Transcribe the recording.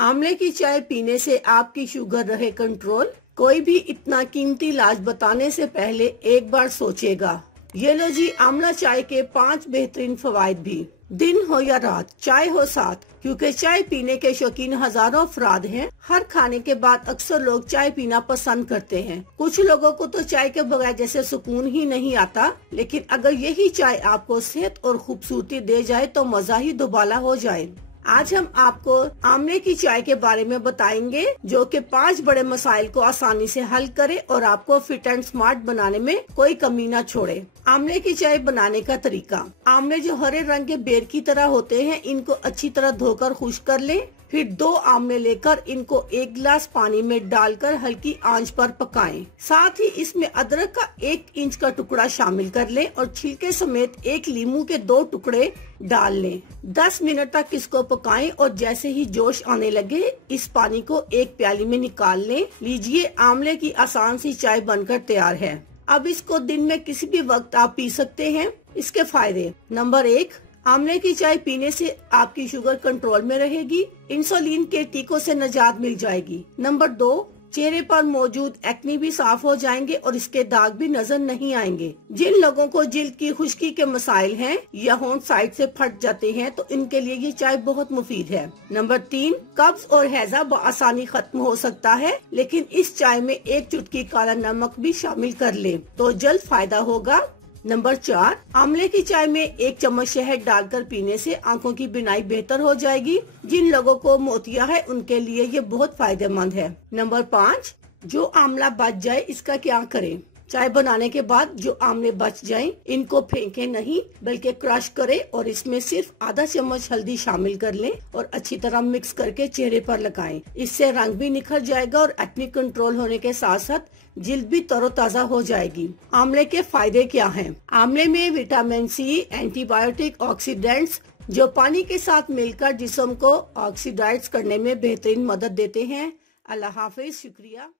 आंवले की चाय पीने से आपकी शुगर रहे कंट्रोल। कोई भी इतना कीमती इलाज बताने से पहले एक बार सोचेगा। ये लो जी आंवला चाय के 5 बेहतरीन फवायद भी। दिन हो या रात, चाय हो साथ, क्योंकि चाय पीने के शौकीन हजारों अफराद हैं। हर खाने के बाद अक्सर लोग चाय पीना पसंद करते हैं। कुछ लोगों को तो चाय के बगैर जैसे सुकून ही नहीं आता। लेकिन अगर यही चाय आपको सेहत और खूबसूरती दे जाए तो मजा ही दुबाला हो जाए। आज हम आपको आंवले की चाय के बारे में बताएंगे, जो कि 5 बड़े मसाइल को आसानी से हल करे और आपको फिट एंड स्मार्ट बनाने में कोई कमी न छोड़े। आंवले की चाय बनाने का तरीका। आंवले जो हरे रंग के बेर की तरह होते हैं, इनको अच्छी तरह धोकर खुश्क कर लें। फिर 2 आंवले लेकर इनको 1 गिलास पानी में डालकर हल्की आंच पर पकाएं। साथ ही इसमें अदरक का 1 इंच का टुकड़ा शामिल कर लें और छिलके समेत 1 लीमू के 2 टुकड़े डाल लें। 10 मिनट तक इसको पकाएं और जैसे ही जोश आने लगे इस पानी को एक प्याली में निकाल लें। लीजिए, आंवले की आसान सी चाय बनकर तैयार है। अब इसको दिन में किसी भी वक्त आप पी सकते हैं। इसके फायदे। नंबर 1, आंवले की चाय पीने से आपकी शुगर कंट्रोल में रहेगी। इंसुलिन के टीकों से निजात मिल जाएगी। नंबर 2, चेहरे पर मौजूद एक्ने भी साफ हो जाएंगे और इसके दाग भी नजर नहीं आएंगे। जिन लोगों को जिल्द की खुश्की के मसाइल हैं या होंठ साइड से फट जाते हैं तो इनके लिए ये चाय बहुत मुफीद है। नंबर 3, कब्ज और हैजा आसानी खत्म हो सकता है, लेकिन इस चाय में 1 चुटकी काला नमक भी शामिल कर ले तो जल्द फायदा होगा। नंबर 4, आंवले की चाय में 1 चम्मच शहद डालकर पीने से आंखों की बिनाई बेहतर हो जाएगी। जिन लोगों को मोतिया है उनके लिए ये बहुत फायदेमंद है। नंबर 5, जो आंवला बच जाए इसका क्या करें। चाय बनाने के बाद जो आंवले बच जाएं, इनको फेंकें नहीं बल्कि क्रश करें और इसमें सिर्फ आधा चम्मच हल्दी शामिल कर लें और अच्छी तरह मिक्स करके चेहरे पर लगाएं। इससे रंग भी निखर जाएगा और एक्ने कंट्रोल होने के साथ साथ जिल्द भी तरोताजा हो जाएगी। आंवले के फायदे क्या हैं? आंवले में विटामिन सी, एंटीबायोटिक, ऑक्सीडेंट्स जो पानी के साथ मिलकर जिस्म को ऑक्सीडाइज करने में बेहतरीन मदद देते हैं। अल्लाह हाफिज, शुक्रिया।